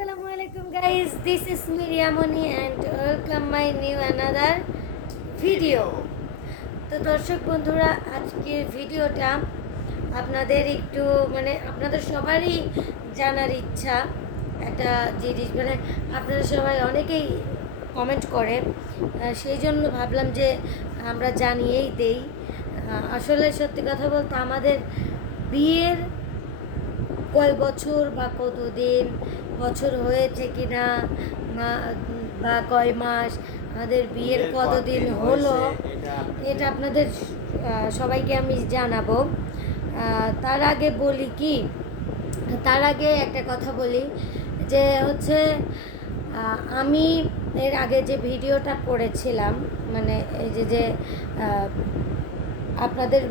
Assalamu alaikum guys, this is Miriamoni and welcome my new another video. তো দর্শক বন্ধুরা আজকের ভিডিওটা আপনাদের একটু মানে আপনাদের সবারই জানার ইচ্ছা একটা জিনিস। মানে আপনারা সবাই অনেকেই কমেন্ট করে সেই জন্য ভাবলাম যে আমরা জানিয়েই দেই। আসলে সত্যি কথা বলতে আমাদের বিয়ের কয় বছর বা কতদিন বছর হয়েছে কি না বা কয় মাস আমাদের বিয়ের কতদিন হলো এটা আপনাদের সবাইকে আমি জানাব। তার আগে বলি কি তার আগে একটা কথা বলি যে হচ্ছে আমি এর আগে যে ভিডিওটা করেছিলাম মানে এই যে যে আপনাদের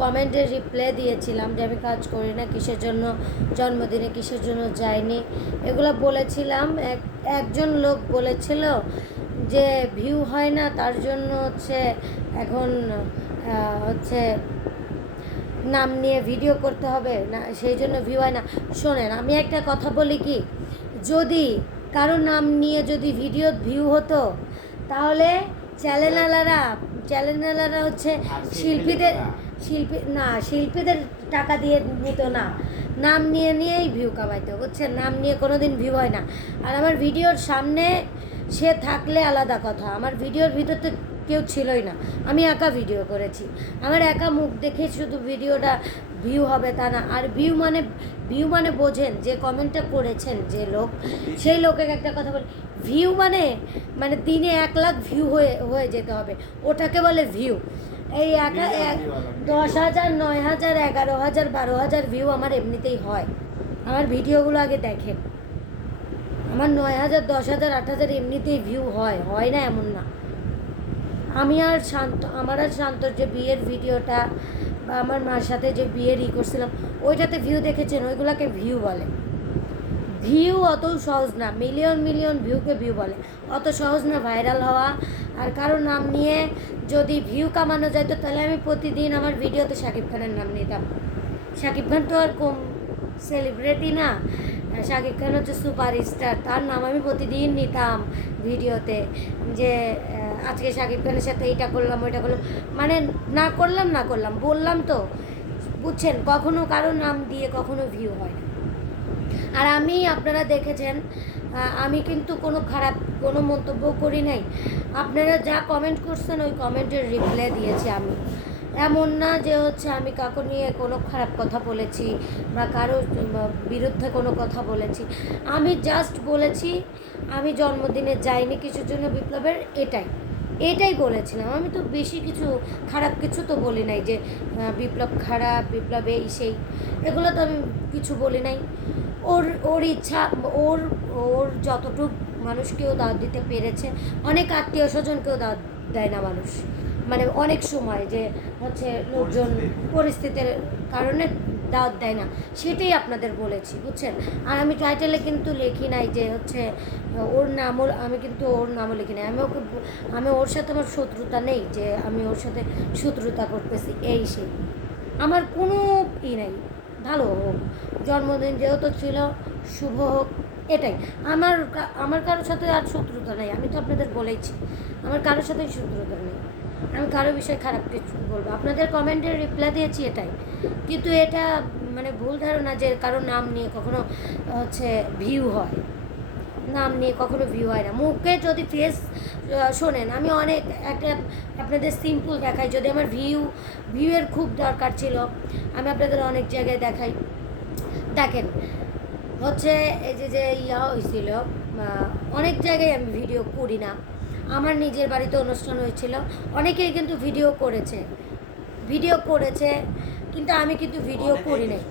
কমেন্টে রিপ্লাই দিয়েছিলাম যে আমি কাজ করি না, কিসের জন্য জন্মদিনে, কিসের জন্য যাইনি। এগুলো বলেছিলাম, এক, একজন লোক বলেছিল যে ভিউ হয় না, তার জন্য হচ্ছে এখন হচ্ছে নাম নিয়ে ভিডিও করতে হবে, না, সেই জন্য ভিউ হয় না। শোনেন, আমি একটা কথা বলি কি, যদি কারও নাম নিয়ে যদি ভিডিও ভিউ হতো, তাহলে চ্যানেলারা চ্যানেলারা হচ্ছে শিল্পীদের শিল্পী, না, শিল্পীদের টাকা দিয়ে নিত না। নাম নিয়ে নিয়েই ভিউ কামাইতো, বুঝছেন? নাম নিয়ে কোনো দিন ভিউ হয় না। আর আমার ভিডিওর সামনে সে থাকলে আলাদা কথা। আমার ভিডিওর ভিতর তো কেউ ছিলই না। আমি একা ভিডিও করেছি। আমার একা মুখ দেখে শুধু ভিডিওটা ভিউ হবে তা না। আর ভিউ মানে ভিউ মানে বোঝেন, যে কমেন্টটা করেছেন যে লোক, সেই লোকের একটা কথা বলি ভিউ মানে মানে দিনে এক লাখ ভিউ হয়ে হয়ে যেতে হবে। ওটাকে বলে ভিউ এই একা দশ হাজার নয় হাজার এগারো হাজার বারো হাজার ভিউ আমার এমনিতেই হয়। আমার ভিডিওগুলো আগে দেখেন। আমার নয় হাজার দশ হাজার আট হাজার এমনিতেই ভিউ হয় হয় না এমন না। আমি আর শান্ত আমার আর শান্তর যে বিয়ের ভিডিওটা বা আমার মার সাথে যে বিয়ের ই করছিলাম ওইটাতে ভিউ দেখেছেন? ওইগুলোকে ভিউ বলে। ভিউ অত সহজ না মিলিয়ন মিলিয়ন ভিউকে ভিউ বলে। অত সহজ না ভাইরাল হওয়া। আর কারও নাম নিয়ে যদি ভিউ কামানো যায়, তো তাহলে আমি প্রতিদিন আমার ভিডিওতে শাকিব খানের নাম নিতাম। শাকিব খান তো আর কম সেলিব্রিটি না। শাকিব খান হচ্ছে সুপার স্টার তার নাম আমি প্রতিদিন নিতাম ভিডিওতে যে আজকে শাকিব খানের সাথে এইটা করলাম, ওইটা করলাম। মানে না করলাম না করলাম, বললাম তো। বুঝছেন? কখনো কারও নাম দিয়ে কখনো ভিউ হয় না। আর আমি, আপনারা দেখেছেন আমি কিন্তু কোনো খারাপ কোনো মন্তব্য করি নাই। আপনারা যা কমেন্ট করছেন, ওই কমেন্টের রিপ্লাই দিয়েছি আমি। এমন না যে হচ্ছে আমি কাকু নিয়ে কোনো খারাপ কথা বলেছি বা কারও বিরুদ্ধে কোনো কথা বলেছি। আমি জাস্ট বলেছি, আমি জন্মদিনে যাইনি কিছুর জন্য বিপ্লবের, এটাই। এটাই বলেছিলাম। আমি তো বেশি কিছু, খারাপ কিছু তো বলি নাই যে বিপ্লব খারাপ, বিপ্লব এই সেই। এগুলো তো আমি কিছু বলি নাই। ওর ওর ইচ্ছা ওর ওর যতটুক মানুষকেও দাওয়াত দিতে পেরেছে অনেক আত্মীয় স্বজনকেও দাওয়াত দেয় না মানুষ। মানে অনেক সময় যে হচ্ছে লোকজন পরিস্থিতির কারণে দাওয়াত দেয় না সেটাই আপনাদের বলেছি বুঝছেন? আর আমি টাইটেলে কিন্তু লিখি নাই যে হচ্ছে ওর নামও আমি কিন্তু ওর নামও লিখি নাই। আমি ওকে আমি ওর সাথে আমার শত্রুতা নেই যে আমি ওর সাথে শত্রুতা করতেছি এই সেই আমার কোনো ই নাই। ভালো হোক। জন্মদিন যেহেতু ছিল, শুভ হোক, এটাই। আমার আমার কারোর সাথে আর শত্রুতা নেই, আমি তো আপনাদের বলেইছি। আমার কারোর সাথেই শত্রুতা নেই। আমি কারও বিষয়ে খারাপ কিছু বলব। আপনাদের কমেন্টের রিপ্লাই দিয়েছি এটাই। কিন্তু এটা মানে ভুল ধারণা যে কারও নাম নিয়ে কখনো, হচ্ছে ভিউ হয়। নাম নিয়ে কখনো ভিউ হয় না। মুখে যদি ফেস শোনেন, আমি অনেক একটা আপনাদের সিম্পল দেখাই। যদি আমার ভিউ ভিউয়ের খুব দরকার ছিল, আমি আপনাদের অনেক জায়গায় দেখাই। দেখেন, হচ্ছে এই যে যে ইয়া হয়েছিল অনেক জায়গায় আমি ভিডিও করি না। আমার নিজের বাড়িতে অনুষ্ঠান হয়েছিল। অনেকেই কিন্তু ভিডিও করেছে। ভিডিও করেছে কিন্তু আমি কিন্তু ভিডিও করি নাই।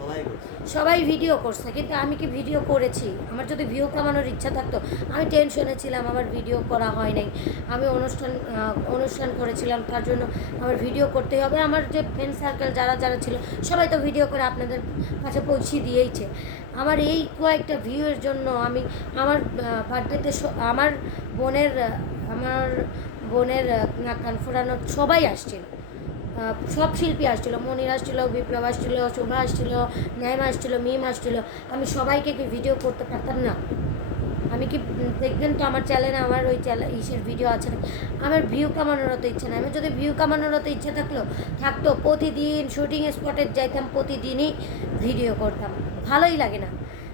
সবাই ভিডিও করছে কিন্তু আমি কি ভিডিও করেছি? আমার যদি ভিউ কামানোর ইচ্ছা থাকতো আমি টেনশনে ছিলাম আমার ভিডিও করা হয় নাই। আমি অনুষ্ঠান অনুষ্ঠান করেছিলাম তার জন্য আমার ভিডিও করতে হবে। আমার যে ফ্রেন্ড সার্কেল যারা যারা ছিল সবাই তো ভিডিও করে আপনাদের কাছে পৌঁছে দিয়েইছে। আমার এই কয়েকটা ভিউয়ের জন্য আমি আমার বার্থডেতে আমার বোনের আমার বোনের নাক কান ফোড়ানো সবাই আসছিল। সব শিল্পী আসছিল মনির আসছিল বিপ্লব আসছিল শোভা আসছিল ন্যায়মা আসছিল মিম আসছিল। আমি সবাইকে কি ভিডিও করতে পারতাম না? আমি কি দেখবেন তো আমার চ্যানেলে আমার ওই চ্যানেল ইসের ভিডিও আছে না। আমার ভিউ কামানোর তো ইচ্ছে না আমি যদি ভিউ কামানোর তো ইচ্ছে থাকল থাকতো প্রতিদিন শুটিং স্পটে যাইতাম প্রতিদিনই ভিডিও করতাম। ভালোই লাগে না।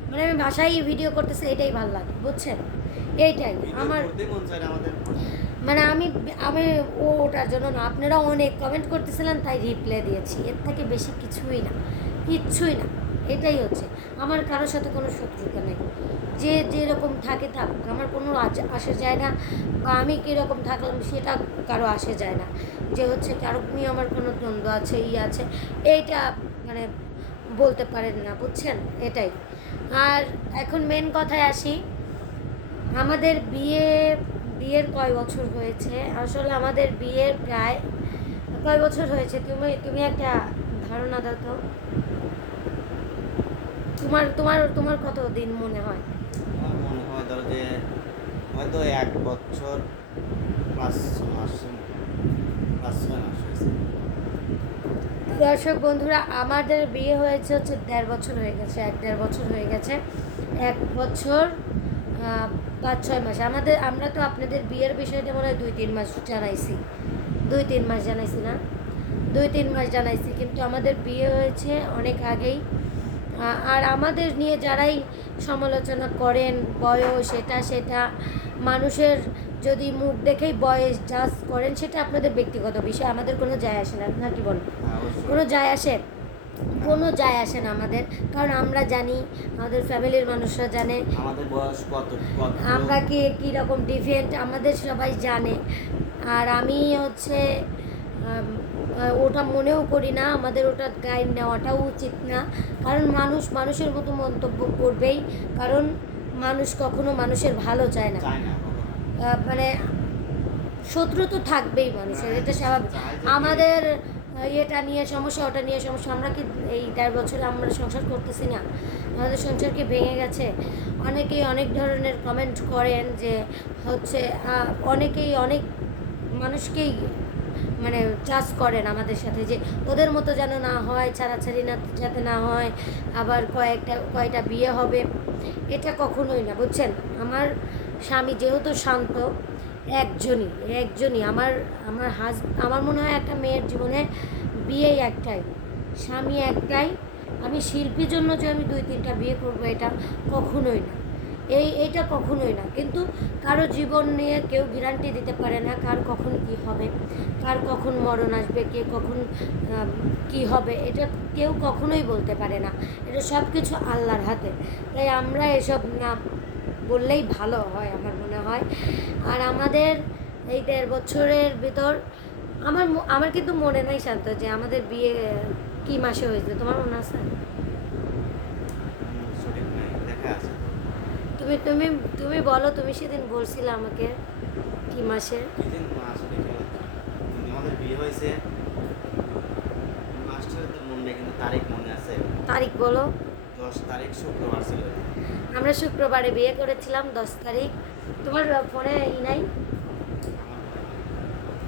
মানে আমি ভাষায় ভিডিও করতেছি এটাই ভালো লাগে বুঝছেন? এইটাই আমার মন আমি আমি ও ওটার জন্য না, আপনারা অনেক কমেন্ট করতেছিলেন, তাই রিপ্লাই দিয়েছি। এর থেকে বেশি কিছুই না, কিচ্ছুই না, এটাই হচ্ছে। আমার কারোর সাথে কোনো শত্রুতা নেই। যে যেরকম থাকে থাকুক, আমার কোনো আসে যায় না, বা আমি কীরকম থাকলাম সেটা কারও আসে যায় না। যে হচ্ছে কারও নিয়ে আমার কোনো দ্বন্দ্ব আছে, ই আছে, এইটা মানে বলতে পারেন না, বুঝছেন? এটাই। আর এখন মেন কথায় আসি, আমাদের বিয়ে বিয়ের কয় বছর হয়েছে? আসলে আমাদের বিয়ের প্রায় কয় বছর হয়েছে? তুমি তুমি একটা ধারণা দাও তো। তোমার তোমার তোমার কত দিন মনে হয়? আমার মনে হয় ধরো যে হয়তো এক বছর প্লাস মাস ছয় মাস হয়েছে। দর্শক বন্ধুরা আমাদের বিয়ে হয়েছে হচ্ছে দেড় বছর হয়ে গেছে এক দেড় বছর হয়ে গেছে। এক বছর পাঁচ ছয় মাস। আমাদের আমরা তো আপনাদের বিয়ের বিষয়টা মনে হয় দুই তিন মাস জানাইছি। দুই তিন মাস জানাইছি না? দুই তিন মাস জানাইছি কিন্তু আমাদের বিয়ে হয়েছে অনেক আগেই। আর আমাদের নিয়ে যারাই সমালোচনা করেন বয়স এটা সেটা মানুষের যদি মুখ দেখেই বয়স জাজ করেন সেটা আপনাদের ব্যক্তিগত বিষয় আমাদের কোনো যায় আসে না। কি বল হ্যাঁ, কোনো যায় আসে? কোনো যায় আসে না আমাদের। কারণ আমরা জানি আমাদের ফ্যামিলির মানুষরা জানে। আমাদের বয়স কত আমরা কি কীরকম ডিফেন্ট আমাদের সবাই জানে। আর আমি হচ্ছে ওটা মনেও করি না আমাদের ওটা গাইড নেওয়াটাও উচিত না। কারণ মানুষ মানুষের মতো মন্তব্য করবেই। কারণ মানুষ কখনো মানুষের ভালো চায় না। মানে শত্রু তো থাকবেই মানুষের এটা স্বাভাবিক। আমাদের এটা নিয়ে, সমস্যা, ওটা নিয়ে সমস্যা। আমরা কি এই দেড় বছরে আমরা সংসার করতেছি না? আমাদের সংসার কি ভেঙে গেছে? অনেকেই অনেক ধরনের কমেন্ট করেন যে হচ্ছে অনেকেই অনেক মানুষকেই মানে চাষ করেন আমাদের সাথে যে ওদের মতো যেন না হয়, ছাড়াছাড়ি না, যাতে না হয়, আবার কয়েকটা, কয়টা বিয়ে হবে। এটা কখনোই না, বুঝছেন? আমার স্বামী যেহেতু শান্ত একজনই একজনই। আমার আমার হাজ আমার মনে হয় একটা মেয়ের জীবনে বিয়েই একটাই, স্বামী একটাই। আমি শিল্পীর জন্য যে আমি দুই, তিনটা বিয়ে করব, এটা কখনোই না। এই এইটা কখনোই না। কিন্তু কারও জীবন নিয়ে কেউ গ্যারান্টি দিতে পারে না কার কখন কি হবে, কার কখন মরণ আসবে, কে কখন কি হবে, এটা কেউ কখনোই বলতে পারে না। এটা সব কিছু আল্লাহর হাতে। তাই আমরা এসব না বললেই ভালো হয় আমার হয়। আর আমাদের এই দেড় বছরের ভিতর আমার আমার কিন্তু মনে নাই শান্ত যে আমাদের বিয়ে কি মাসে হয়েছিল তোমার মনে আছে? তুমি তুমি তুমি বলো তুমি সেদিন বলছিলে আমাকে কি মাসে? আমাদের বিয়ে হয়েছে তারিখ মনে আছে। তারিখ বলো। দশ তারিখ শুক্রবার ছিল। আমরা শুক্রবারে বিয়ে করেছিলাম দশ তারিখ। তোমার ফোনে ই নাই?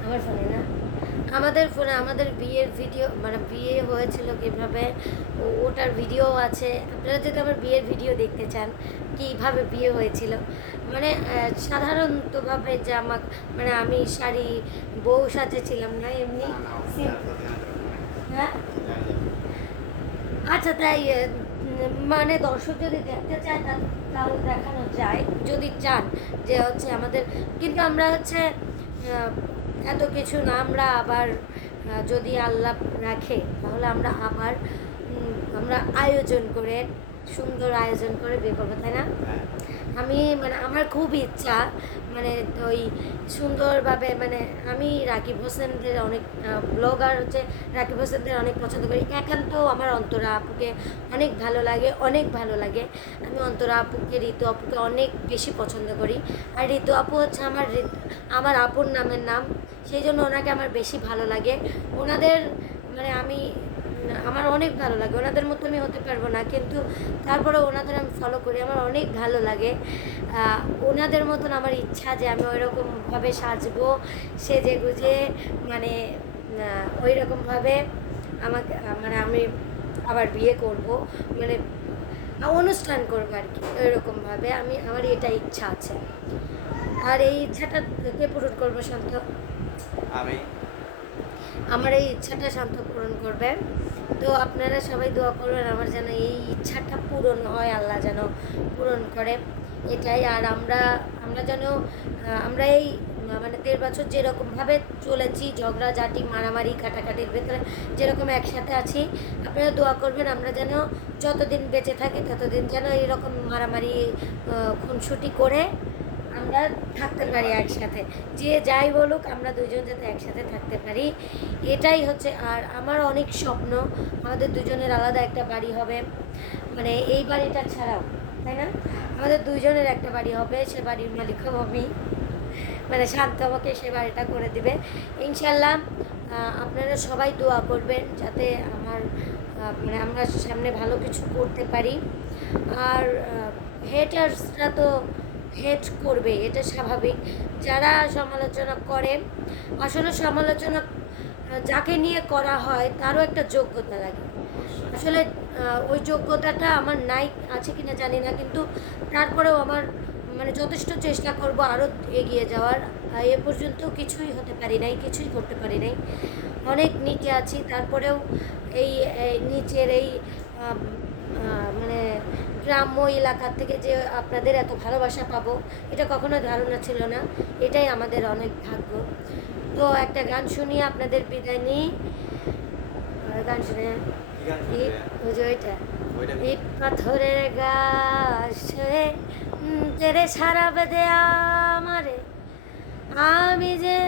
আমার ফোনে না। আমাদের ফোনে আমাদের বিয়ের ভিডিও মানে বিয়ে হয়েছিল কীভাবে ওটার ভিডিও আছে। আপনারা যদি আমার বিয়ের ভিডিও দেখতে চান কীভাবে বিয়ে হয়েছিল। মানে সাধারণতভাবে যে আমার মানে আমি শাড়ি বউ সাজেছিলাম না এমনি। হ্যাঁ। আচ্ছা তাই মানে দর্শক যদি দেখতে চায় তা- তাহলে দেখানো যায়। যদি চান যে হচ্ছে আমাদের কিন্তু আমরা হচ্ছে এত কিছু না আমরা আবার যদি আল্লাহ রাখে তাহলে আমরা আবার আমরা আয়োজন করে সুন্দর আয়োজন করে বিয়ে করব তাই না? হ্যাঁ। আমি মানে আমার খুব ইচ্ছা মানে ওই সুন্দরভাবে মানে আমি রাকিব হোসেনদের অনেক ব্লগার হচ্ছে, রাকিব হোসেনদের অনেক পছন্দ করি। একান্ত আমার অন্তরা আপুকে অনেক ভালো লাগে, অনেক ভালো লাগে। আমি অন্তরা আপুকে, ঋতু আপুকে অনেক বেশি পছন্দ করি। আর ঋতু আপু হচ্ছে আমার আমার আপুর নামের নাম। সেই জন্য ওনাকে আমার বেশি ভালো লাগে। ওনাদের মানে আমি আমার অনেক ভালো লাগে। ওনাদের মতো আমি হতে পারব না কিন্তু তারপরে ওনাদের আমি ফলো করি আমার অনেক ভালো লাগে। ওনাদের মতন আমার ইচ্ছা যে আমি ওই রকমভাবে সাজবো সেজে গুজে মানে ওই রকমভাবে আমাকে মানে আমি আবার বিয়ে করব মানে অনুষ্ঠান করব আর কি ওইরকমভাবে আমি আমার এটা ইচ্ছা আছে। আর এই ইচ্ছাটা কে পূরণ করব শান্ত? আমি। আমার এই ইচ্ছাটা শান্ত পূরণ করবে। তো আপনারা সবাই দোয়া করবেন, আমার যেন এই ইচ্ছাটা পূরণ হয়, আল্লাহ যেন পূরণ করে এটাই। আর আমরা আমরা যেন আমরা এই মানে দেড় বছর যেরকমভাবে চলেছি ঝগড়া ঝগড়াঝাটি, মারামারি, কাটাকাটির ভেতরে যেরকম একসাথে আছি, আপনারা দোয়া করবেন, আমরা যেন যতদিন বেঁচে থাকি, ততদিন যেন এরকম মারামারি খুনসুটি করে আমরা থাকতে পারি একসাথে। যে যাই বলুক, আমরা দুজন যাতে একসাথে থাকতে পারি। এটাই হচ্ছে, আর আমার অনেক স্বপ্ন, আমাদের দুজনের আলাদা একটা বাড়ি হবে। মানে এই বাড়িটা ছাড়াও, তাই না? আমাদের দুজনের একটা বাড়ি হবে, সে বাড়ির মালিক হব আমি। মানে শান্ত আমাকে সে বাড়িটা করে দিবে। ইনশাল্লাহ আপনারা সবাই দোয়া করবেন যাতে আমার মানে আমরা সামনে ভালো কিছু করতে পারি। আর হেটার্সরা তো হেট করবে এটা স্বাভাবিক। যারা সমালোচনা করে আসলে সমালোচনা যাকে নিয়ে করা হয় তারও একটা যোগ্যতা লাগে। আসলে ওই যোগ্যতাটা আমার নাই আছে কিনা জানি না কিন্তু তারপরেও আমার মানে যথেষ্ট চেষ্টা করব আরও এগিয়ে যাওয়ার। এ পর্যন্ত কিছুই হতে পারি নাই কিছুই করতে পারি নাই। অনেক নিচে আছি তারপরেও এই এই নিচের এই মানে গ্রাম্য এলাকার থেকে যে আপনাদের এত ভালোবাসা পাবো এটা কখনো ধারণা ছিল না। এটাই আমাদের অনেক ভাগ্য। তো একটা গান শুনিয়ে আপনাদের বিদায় নিই। গান শুনে গান শুনবে? ইট পাথরের গাছ তেরে সারা বেদে আমারে। আমি যে?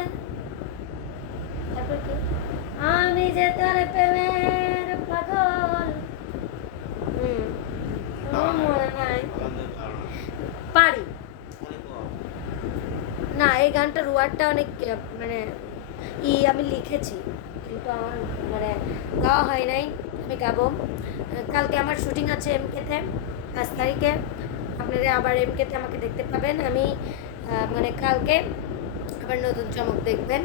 আমি যে তোর প্রেমের পাগল। আমার মনে নাই। পারি। না, এই গানটার ওয়ার্ডটা অনেক মানে ই আমি লিখেছি, কিন্তু আমার মানে গাওয়া হয় নাই, আমি গাবো। কালকে আমার শুটিং আছে এমকেতে পাঁচ তারিখে আপনারা আবার এমকেতে আমাকে দেখতে পাবেন। আমি মানে কালকে আবার নতুন চমক দেখবেন।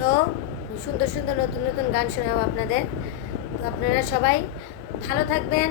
তো, সুন্দর সুন্দর নতুন নতুন গান শোনাবো আপনাদের। তো আপনারা সবাই ভালো থাকবেন।